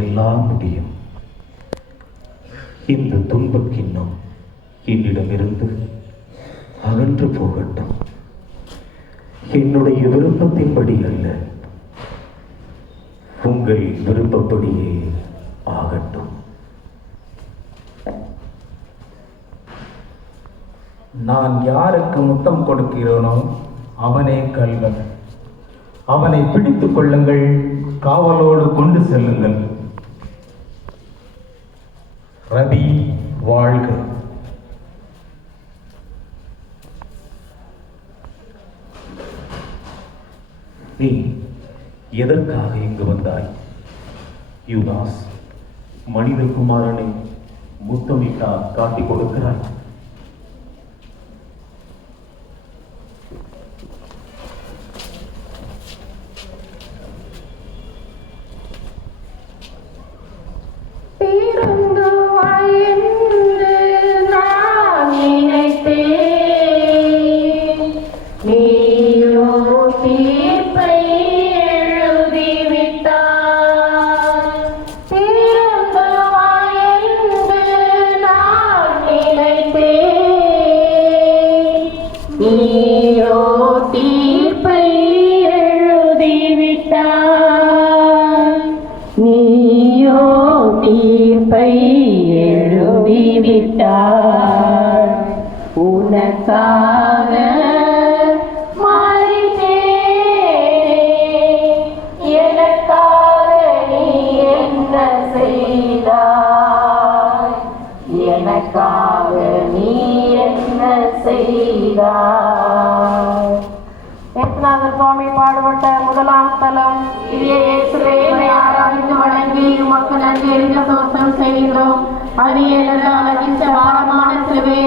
எல்லாம் முடியும். இந்த துன்பக்கிண்ணம் என்னிடமிருந்து அகன்று போகட்டும். என்னுடைய விருப்பத்தின்படி அல்ல. உங்கள் விருப்பப்படியே ஆகட்டும். நான் யாருக்கு முத்தம் கொடுக்கிறேனோ அவனே கல்வன் அவனை பிடித்துக் கொள்ளுங்கள் காவலோடு கொண்டு செல்லுங்கள். ரவி வாழ்க. நீ எதற்காக இங்கு வந்தாய்? யுதாஸ் மனிதகுமாரனை முத்தமிட்டா காட்டிக் கொடுக்கிறாய். நீயோ தீர்ப்பை எழுதிவிட்டாய் நீயோ தீர்ப்பை எழுதிவிட்டாய் உனக்காக மறித்தேனே. எனக்காக நீ என்ன செய்தாய் எனக்காக நீ செய்தாய் ஏசுநாதர் சுவாமி பாடுபட்ட முதலாம் உம்மை ஆராதித்து வணங்கி உமக்கு நன்றி அறிந்த தோற்றம் செய்கிறோம் அது எனது அலகிச்ச பாரமான சிலுவை